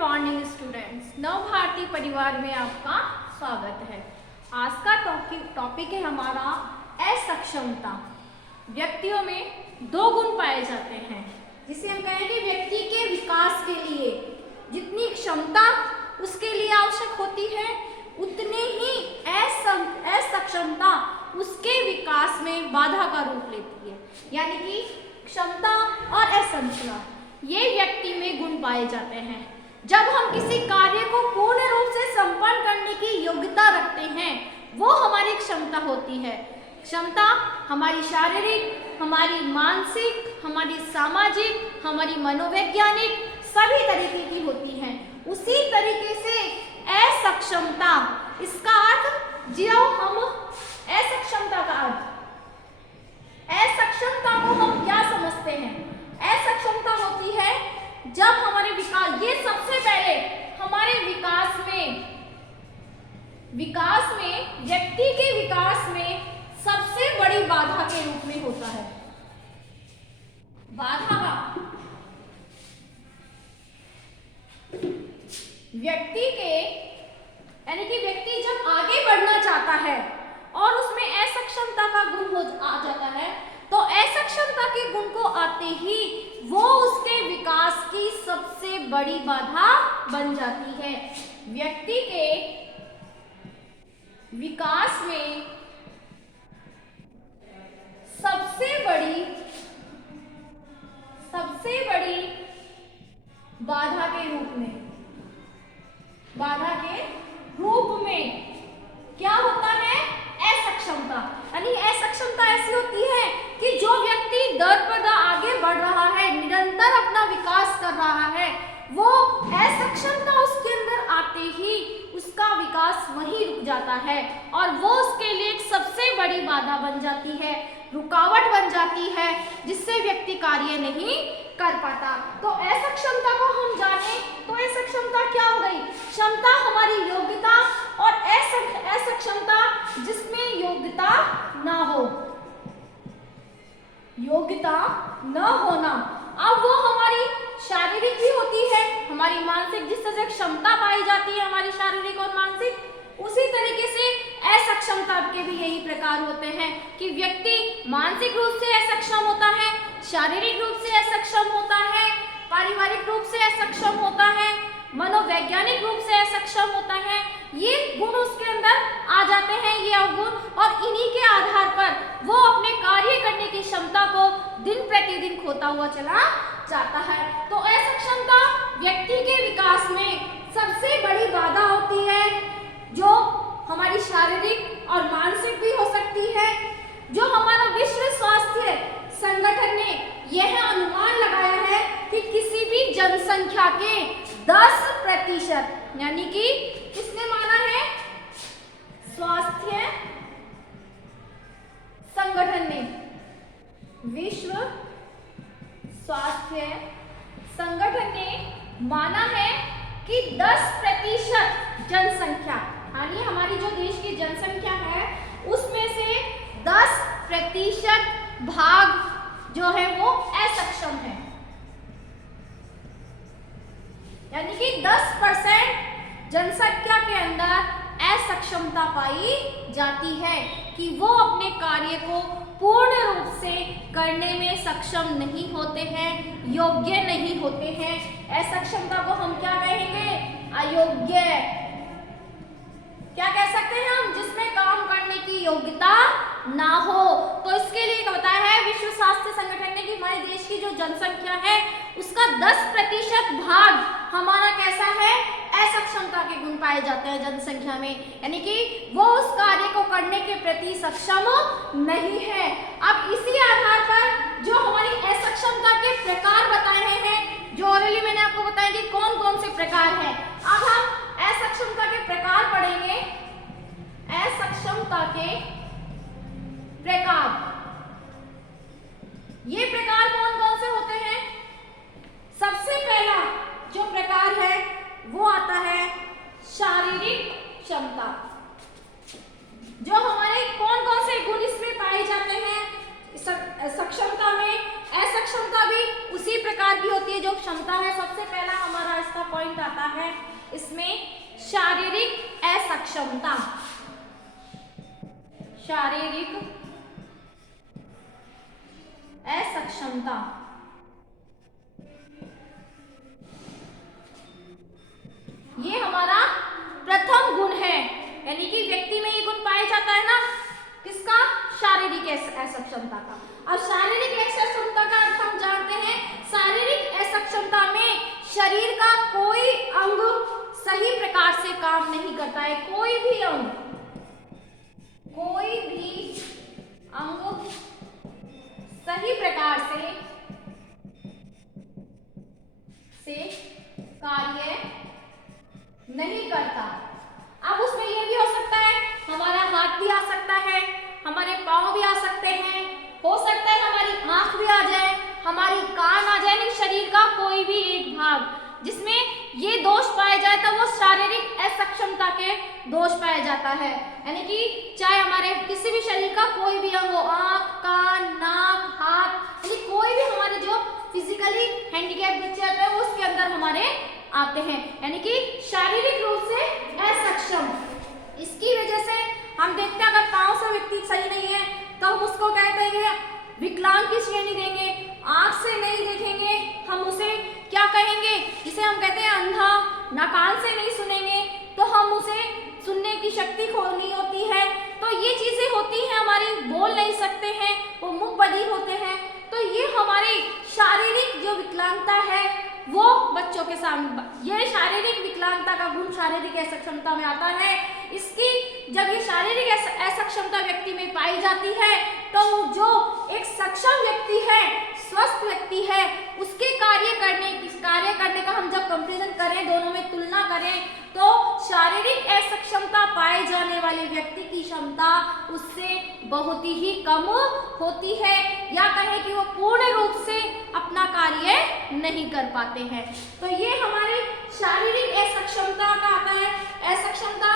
Morning students, नव भारती परिवार में आपका स्वागत है। आज का टॉपिक है हमारा असक्षमता। व्यक्तियों में दो गुण पाए जाते हैं जिसे हम कहेंगे व्यक्ति के विकास के लिए जितनी क्षमता उसके लिए आवश्यक होती है उतनी ही असक्षमता उसके विकास में बाधा का रूप लेती है। यानी कि क्षमता और असक्षमता ये व्यक्ति में गुण पाए जाते हैं। जब हम किसी कार्य को पूर्ण रूप से संपन्न करने की योग्यता रखते हैं वो हमारी क्षमता होती है। क्षमता हमारी शारीरिक, हमारी मानसिक, हमारी सामाजिक, हमारी मनोवैज्ञानिक सभी तरीके की होती है। उसी तरीके से असक्षमता, इसका अर्थ जियो हम असक्षमता का अर्थ, असक्षमता को हम क्या समझते हैं? असक्षमता होती है जब हमारे विकास, ये सबसे पहले हमारे विकास में व्यक्ति के विकास में सबसे बड़ी बाधा के रूप में होता है। बाधा का व्यक्ति के, यानी कि व्यक्ति जब आगे बढ़ना चाहता है और उसमें असक्षमता का गुण आ जाता है तो असक्षमता के गुण को आते ही वो उसके विकास की सबसे बड़ी बाधा बन जाती है। व्यक्ति के विकास में सबसे बड़ी बाधा के रूप में क्या होता है? असक्षमता। यानी असक्षमता ऐसी होती है कि जो व्यक्ति दर पर दर आगे बढ़ रहा है, निरंतर अपना विकास कर रहा है, वो असक्षमता उसके अंदर आते ही उसका विकास वहीं रुक जाता है और वो उसके लिए एक सबसे बड़ी बाधा बन जाती है, रुकावट बन जाती है, जिससे व्यक्ति कार्य नहीं कर पाता। तो असक्षमता को हम जाने तो असक्षमता क्या हो गई? क्षमता हमारी योग्यता और असक्षमता जिसमें योग्यता ना हो, योग्यता न होना। अब वो हमारी शारीरिक भी होती है, हमारी मानसिक, जिस तरह से क्षमता पाई जाती है हमारी शारीरिक और मानसिक, उसी तरीके से असक्षमता के भी यही प्रकार होते हैं कि व्यक्ति मानसिक रूप से असक्षम होता है, शारीरिक रूप से असक्षम होता है, पारिवारिक रूप से असक्षम होता है, मनोवैज्ञानिक रूप से असक्षम होता है। ये गुण उसके अंदर आ जाते हैं, ये अवगुण, और इन्हीं के आधार पर वो अपने कार्य करने की क्षमता को दिन प्रतिदिन खोता हुआ चला जाता है। तो असक्षमता व्यक्ति के विकास में सबसे बड़ी बाधा होती है, जो हमारी शारीरिक और मानसिक भी हो सकती है। जो हमारा विश्व स्वास्थ्य संगठन ने यह अनुमान लगाया है कि किसी भी जनसंख्या के 10%, यानी कि किसने माना है? स्वास्थ्य संगठन ने, विश्व स्वास्थ्य संगठन ने माना है कि 10% जनसंख्या, यानी हमारी जो देश की जनसंख्या है उसमें से 10% भाग जो है वो असक्षम है। यानी कि 10% जनसंख्या के अंदर असक्षमता पाई जाती है कि वो अपने कार्य को पूर्ण रूप से करने में सक्षम नहीं होते हैं, योग्य नहीं होते हैं। असक्षमता को हम क्या कहेंगे? अयोग्य। क्या कह सकते हैं हम? जिसमें काम करने की योग्यता ना हो। तो इसके लिए क्या बताया है विश्व स्वास्थ्य संगठन ने कि हमारे देश की जो जनसंख्या है उसका 10% भाग हमारा कैसा है? असक्षमता के गुण पाए जाते हैं जनसंख्या में, यानी कि वो उस कार्य को करने के प्रति सक्षम नहीं है। अब इसी आधार पर जो हमारी असक्षमता के प्रकार बताए हैं, जो ऑलरेडी मैंने आपको बताया कि कौन कौन से प्रकार हैं। अब हम असक्षमता के प्रकार पढ़ेंगे। असक्षमता के प्रकार, ये प्रकार कौन कौन से होते हैं? सबसे पहला जो प्रकार है वो आता है शारीरिक क्षमता। जो हमारे कौन कौन से गुण इसमें पाए जाते हैं सक्षमता में? असक्षमता भी उसी प्रकार की होती है जो क्षमता है। सबसे पहला हमारा इसका पॉइंट टॉपिक आता है इसमें शारीरिक असक्षमता। शारीरिक असक्षमता ये हमारा प्रथम गुण है, यानी कि व्यक्ति में ये गुण पाया जाता है ना, किसका? शारीरिक असक्षमता का। और शारीरिक असक्षमता का अर्थ हम जानते हैं, शारीरिक असक्षमता में शरीर का कोई अंग सही प्रकार से काम नहीं करता है। कोई भी अंग सही प्रकार से कार्य नहीं करता। अब उसमें यह भी हो सकता है हमारा हाथ भी आ सकता है, हमारे पांव भी आ सकते हैं, हो सकता है हमारी आंख भी आ जाए, हमारी कान आ जाए, नहीं शरीर का कोई भी एक भाग जिसमें ये दोष पाया जाए तो वो शारीरिक असक्षमता के दोष पाया जाता है। यानी कि चाहे हमारे किसी भी शरीर का कोई भी अंग हो, आंख, कान, नाक, हाथ, यानी कोई भी हमारे जो फिजिकली हैंडीकैप बच्चे आते हैं वो उसके अंदर हमारे आते हैं, यानी कि शारीरिक रूप से असक्षम। इसकी वजह से हम देखते हैं अगर पांव से व्यक्ति सही नहीं है तो हम उसको कहते हैं विकलांग की श्रेणी देंगे, आंख से नहीं देखेंगे हम उसे क्या कहेंगे, जिसे हम कहते हैं अंधा, ना कान से नहीं सुनेंगे तो हम उसे सुनने की शक्ति खोनी होती है। तो ये चीजें होती हैं हमारी, बोल नहीं सकते हैं, वो मुख बधिर होते हैं। तो ये हमारी शारीरिक जो विकलांगता है वो बच्चों के सामने, ये शारीरिक विकलांगता का गुण शारीरिक असक्षमता में आता है। इसकी जब ये शारीरिक असक्षमता व्यक्ति में पाई जाती है तो जो एक सक्षम व्यक्ति है, स्वस्थ व्यक्ति है, उसके कार्य करने का हम जब कंपैरिजन करें, दोनों में तुलना करें तो शारीरिक असक्षमता पाए जाने वाले व्यक्ति की क्षमता उससे बहुत ही कम होती है, या कहें कि वो पूर्ण रूप से अपना कार्य नहीं कर पाते हैं। तो ये हमारी शारीरिक असक्षमता का आता है। असक्षमता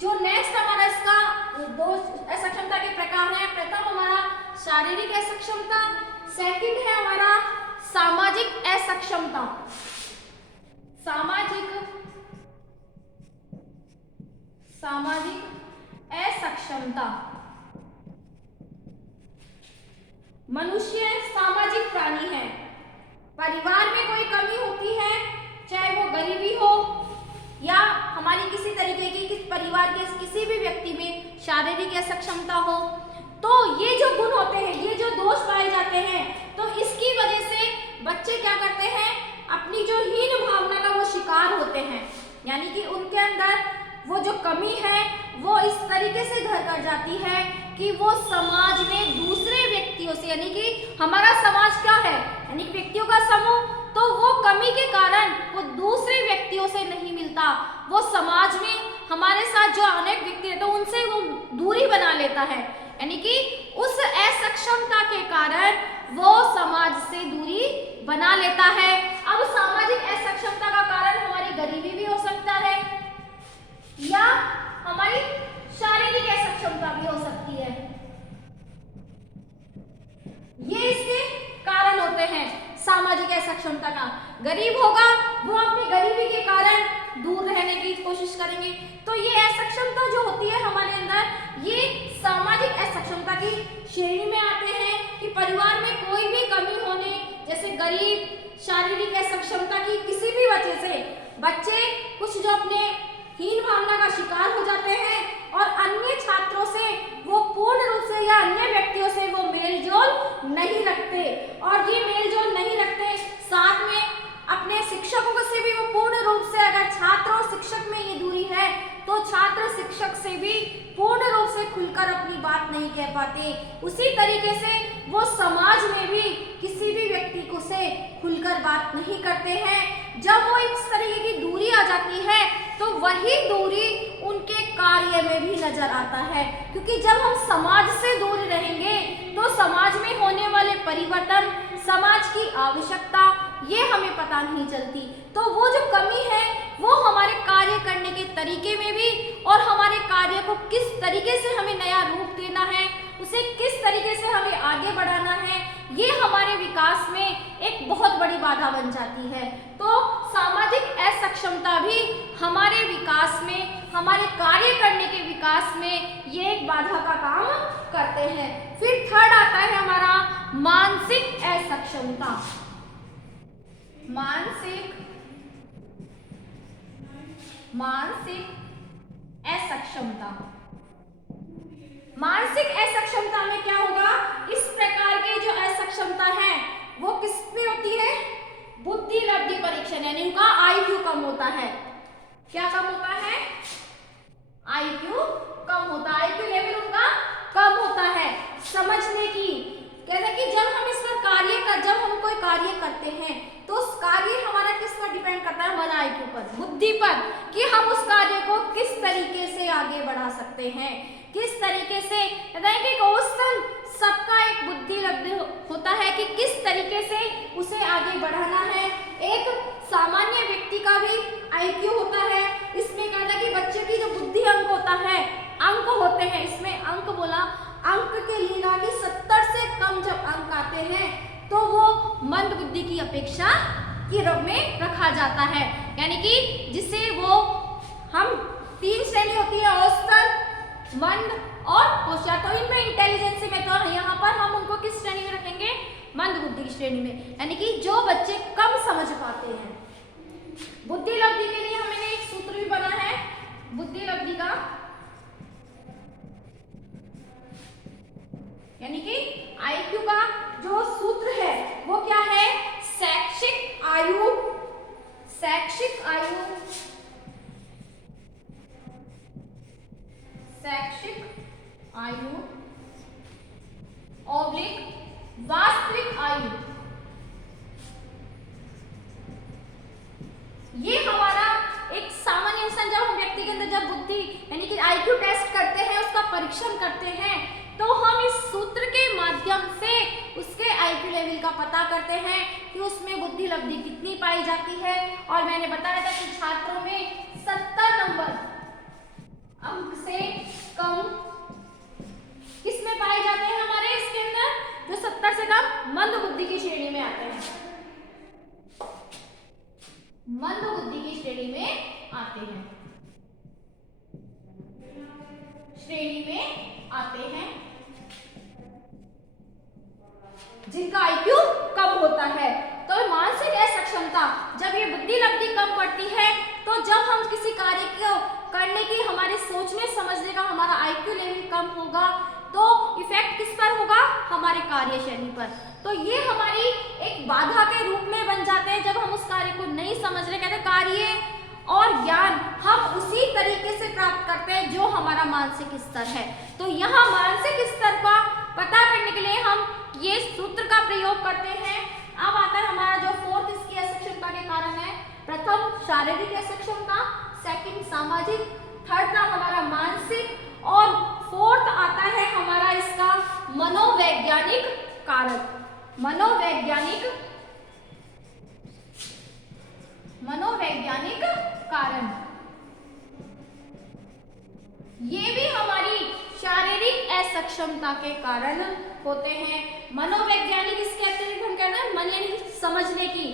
जो नेक्स्ट हमारा इसका दो असक्षमता के प्रकार हैं। प्रथम हमारा शारीरिक असक्षमता, सेकंड है हमारा सामाजिक असक्षमता। सामाजिक असक्षमता। मनुष्य सामाजिक प्राणी है। परिवार में कोई कमी होती है, चाहे वो गरीबी हो या हमारी किसी तरीके की परिवार के किसी भी व्यक्ति में शारीरिक असक्षमता हो, तो ये जो गुण होते हैं, ये जो दोष पाए जाते हैं, तो इसकी वजह से बच्चे क्या करते हैं, अपनी जो हीन भावना का वो शिकार होते हैं। यानी कि उनके अंदर वो जो कमी है वो इस तरीके से घर कर जाती है कि वो समाज में दूसरे व्यक्तियों से, यानी कि हमारा समाज क्या है, यानी व्यक्तियों का समूह, तो वो कमी के कारण वो दूसरे व्यक्तियों से नहीं मिलता, वो समाज में हमारे साथ जो अनेक व्यक्ति रहते हैं उनसे वो दूरी बना लेता है। यानी कि उस असक्षमता के कारण वो समाज से दूरी बना लेता है। अब सामाजिक असक्षमता का कारण हमारी गरीबी भी हो सकता है या हमारी शारीरिक असक्षमता भी हो सकती है। ये इसके कारण होते हैं सामाजिक असक्षमता का। गरीब होगा वो अपनी गरीबी के कारण दूर रहने की कोशिश करेंगे। तो ये असक्षमता जो होती है हमारे अंदर, ये सामाजिक असक्षमता की श्रेणी में आते हैं कि परिवार में कोई भी कमी होने, जैसे गरीब, शारीरिक असक्षमता की किसी भी वजह से बच्चे कुछ जो अपने हीन भावना का शिकार हो जाते हैं और अन्य छात्रों से वो पूर्ण रूप से या अन्य व्यक्तियों से वो मेलजोल नहीं रखते, और ये मेलजोल नहीं रखते, साथ में अपने शिक्षकों से भी वो पूर्ण रूप से, अगर छात्र और शिक्षक में ये दूरी है तो छात्र शिक्षक से भी पूर्ण रूप से खुलकर अपनी बात नहीं कह पाते। उसी तरीके से वो समाज में भी किसी भी व्यक्ति को से खुलकर बात नहीं करते हैं। जब वो इस तरीके की दूरी आ जाती है तो वही दूरी उनके कार्य में भी नजर आता है, क्योंकि जब हम समाज से दूर रहेंगे तो समाज में होने वाले परिवर्तन, समाज की आवश्यकता, ये हमें पता नहीं चलती। तो वो जो कमी है वो हमारे कार्य करने के तरीके में भी, और हमारे कार्य को किस तरीके से हमें नया रूप देना है, उसे किस तरीके से हमें आगे बढ़ाना है, ये हमारे विकास में एक बहुत बड़ी बाधा बन जाती है। तो सामाजिक असक्षमता भी हमारे विकास में, हमारे कार्य करने के विकास में ये एक बाधा का काम करते हैं। फिर थर्ड आता है हमारा मानसिक असक्षमता। मानसिक असक्षमता। मानसिक असक्षमता में क्या होगा, इस प्रकार के जो असक्षमता है वो किस में होती है, बुद्धि लब्धि परीक्षण, यानी उनका आईक्यू कम होता है। क्या कम होता है, आईक्यू कम होता है, आईक्यू लेवल उनका कम होता है समझने की। कहते हैं कि जब हम कोई कार्य करते हैं तो उस कार्य हमारा किस पर डिपेंड करता है, हमारा आईक्यू पर, बुद्धि पर, कि हम उस कार्य को किस तरीके से आगे बढ़ा सकते हैं, किस तरीके से। कहते हैं कि औसतन सबका एक बुद्धि लब्धि होता है कि किस तरीके से उसे आगे बढ़ाना है। एक सामान्य व्यक्ति का भी आईक्यू होता है। इसमें कहता है कि बच्चे की जो बुद्धि अंक होता है, अंक होते हैं, इसमें अंक बोला, अंक के लिए ना कि 70 से कम जब अंक आते हैं तो वो मंद बुद्धि की अपेक्षा के रूप में रखा जाता है। यानी कि जिसे वो हम 3 श्रेणी होती है, औसतन, मंद और होशियार। तो इनमें इंटेलिजेंस में तो यहाँ पर हम उनको किस श्रेणी में रखेंगे, मंद बुद्धि की श्रेणी में, यानी कि जो बच्चे कम समझ पाते हैं। बुद्धि लब्धि के लिए हमने एक सूत्र भी बना है बुद्धि लब्धि का, यानी कि आईक्यू का जो सूत्र है वो क्या है, शैक्षिक आयु ऑब्लिक वास्तविक आयु। ये हमारा एक सामान्य इंसान, जब हम व्यक्ति के अंदर जब बुद्धि यानी कि आईक्यू टेस्ट करते हैं, उसका परीक्षण करते हैं, तो हम इस सूत्र के माध्यम से उसके आईक्यू लेवल का पता करते हैं कि उसमें बुद्धि लब्धि कितनी पाई जाती है। और मैंने बताया था कि छात्रों में 70 नंबर अंक से कम किसमें पाए जाते हैं, हमारे इसके अंदर जो 70 से कम मंद बुद्धि की श्रेणी में आते हैं, मंद बुद्धि की श्रेणी में आते हैं, जिनका आईक्यू कम होता है। तो मानसिक असक्षमता, जब ये बुद्धि लब्धि कम पड़ती है, तो जब हम किसी कार्य को करने की, हमारे सोचने समझने का हमारा आईक्यू लेवल कम होगा, तो इफेक्ट किस पर होगा, हमारे कार्यशैली पर। तो ये हमारी एक बाधा के रूप में बन जाते हैं जब हम उस कार्य को नहीं समझ रहे। कहते कार्य और ज्ञान हम उसी तरीके से प्राप्त करते हैं जो हमारा मानसिक स्तर है। तो यहाँ मानसिक स्तर का पता करने के लिए हम ये सूत्र का प्रयोग करते हैं। अब आता है हमारा जो फोर्थ इसकी असक्षमता के कारण है, प्रथम शारीरिक असक्षमता, सेकंड सामाजिक, थर्ड था हमारा मानसिक, और फोर्थ आता है हमारा इसका मनोवैज्ञानिक कारण। मनोवैज्ञानिक कारण ये भी हमारी शारीरिक असक्षमता के कारण होते हैं। मनोवैज्ञानिक इसके अतिरिक्त हम कहते हैं मन यानी समझने की,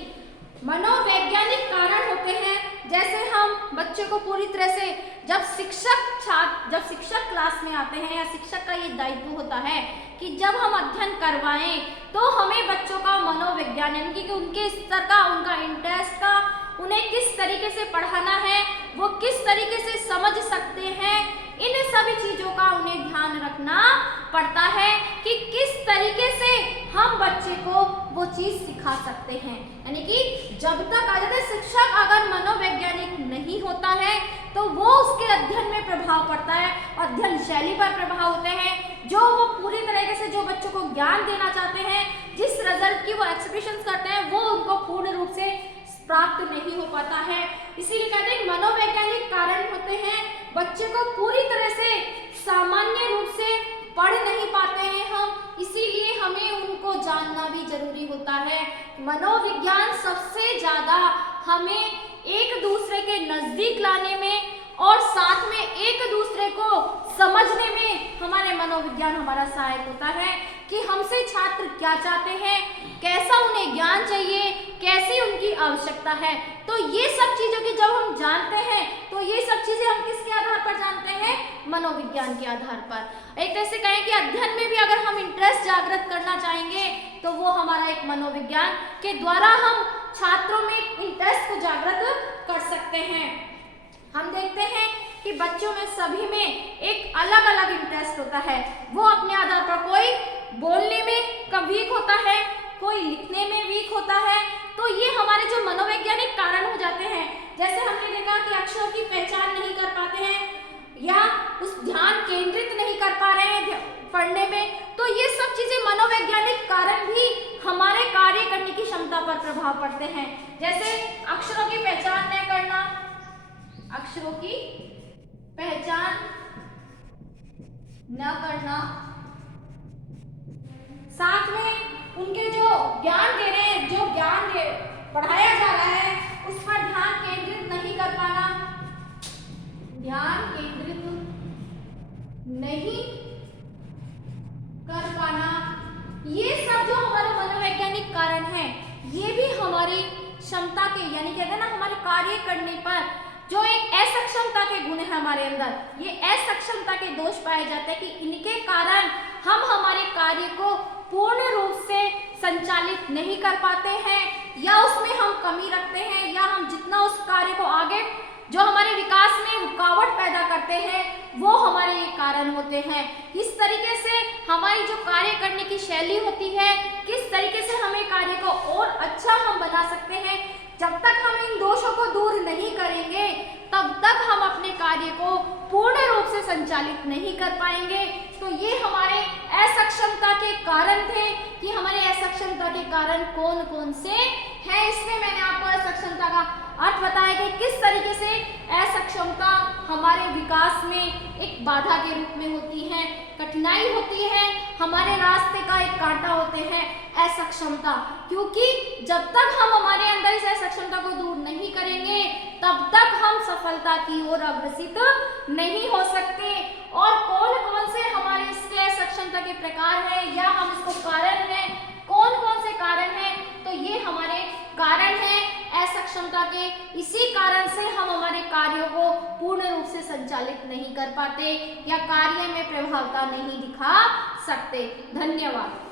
मनोवैज्ञानिक कारण होते हैं। जैसे हम बच्चे को पूरी तरह से जब शिक्षक क्लास में आते हैं, या शिक्षक का ये दायित्व होता है कि जब हम अध्ययन करवाएं तो हमें बच्चों का मनोविज्ञान यानी कि उनके स्तर का, उनका इंटरेस्ट का, उन्हें किस तरीके से पढ़ाना है, वो किस तरीके से समझ सकते हैं, इन सभी चीजों का उन्हें ध्यान रखना पड़ता है कि किस तरीके से हम बच्चे को वो चीज सिखा सकते हैं। यानी कि जब तक आ जाता है शिक्षक अगर मनोवैज्ञानिक नहीं होता है तो वो उसके अध्ययन में प्रभाव पड़ता है, अध्ययन शैली पर प्रभाव होते हैं, जो वो पूरी तरीके से जो बच्चों को ज्ञान देना चाहते हैं, जिस रिजल्ट की वो एक्सपेक्टेशंस करते हैं, वो उनको पूर्ण रूप से प्राप्त नहीं हो पाता है। इसीलिए कहते हैं मनोवैज्ञानिक कारण होते हैं, बच्चे को पूरी तरह से सामान्य रूप से पढ़ नहीं पाते हैं हम, इसीलिए हमें उनको जानना भी जरूरी होता है। मनोविज्ञान सबसे ज्यादा हमें एक दूसरे के नजदीक लाने में और साथ में एक दूसरे को समझने में हमारे मनोविज्ञान हमारा सहायक होता है। कि हमसे छात्र क्या चाहते हैं, कैसा उन्हें ज्ञान चाहिए, कैसी उनकी आवश्यकता है। तो ये सब चीजों की जब हम जानते हैं तो ये सब चीजें हम किसके आधार पर जानते हैं, मनोविज्ञान के आधार पर। एक तरह से कहें कि अध्ययन में भी अगर हम इंटरेस्ट जागृत करना चाहेंगे तो वो हमारा एक मनोविज्ञान के द्वारा हम छात्रों में इंटरेस्ट को जागृत कर सकते हैं। हम देखते हैं कि बच्चों में सभी में एक अलग अलग इंटरेस्ट होता है, वो अपने आधार पर कोई बोलने में वीक होता है, कोई लिखने में वीक होता है। तो ये हमारे जो मनोवैज्ञानिक कारण हो जाते हैं, जैसे हमने देखा कि अक्षरों की पहचान नहीं कर पाते हैं या उस ध्यान केंद्रित नहीं कर पा रहे हैं पढ़ने में, तो ये सब चीजें मनोवैज्ञानिक कारण भी हमारे कार्य करने की क्षमता पर प्रभाव पड़ते हैं। जैसे अक्षरों की पहचान न करना, अक्षरों की पहचान न करना, साथ में उनके जो ज्ञान दे रहे हैं, जो ज्ञान पढ़ाया जा रहा है उस पर ध्यान केंद्रित नहीं कर पाना, ध्यान केंद्रित नहीं कर पाना, ये सब जो हमारे मनोवैज्ञानिक कारण हैं, ये भी हमारी क्षमता के यानी कहते हैं ना हमारे कार्य करने पर जो एक असक्षमता के गुण है हमारे अंदर, ये असक्षमता के दोष पाए जाते हैं कि इनके कारण हम हमारे कार्य को पूर्ण रूप से संचालित नहीं कर पाते हैं या उसमें हम कमी रखते हैं या हम जितना उस कार्य को आगे जो हमारे विकास में रुकावट पैदा करते हैं वो हमारे ये कारण होते हैं। इस तरीके से हमारी जो कार्य करने की शैली होती है, किस तरीके से हमें कार्य को और अच्छा हम बना सकते हैं, जब तक हम इन दोषों को दूर नहीं करेंगे तब तक हम अपने कार्य को पूर्ण रूप से संचालित नहीं कर पाएंगे। तो ये हमारे असक्षमता के कारण थे कि हमारे असक्षमता के कारण कौन कौन से हैं। इसमें मैंने आपको असक्षमता का अर्थ बताया कि किस तरीके से असक्षमता हमारे विकास में एक बाधा के रूप में होती है, कठिनाई होती है, हमारे रास्ते का एक कांटा होते हैं असक्षमता। क्योंकि जब तक हम हमारे अंदर इस असक्षमता को दूर नहीं करेंगे तब तक हम सफलता की ओर अग्रसित नहीं हो सकते। और कौन कौन से हमारे इसके असक्षमता के प्रकार हैं या हम इसको कारण हैं, कौन कौन से कारण हैं, तो ये हमारे कारण हैं असक्षमता के। इसी कारण से हम हमारे कार्यों को पूर्ण रूप से संचालित नहीं कर पाते या कार्य में प्रभावता नहीं दिखा सकते। धन्यवाद।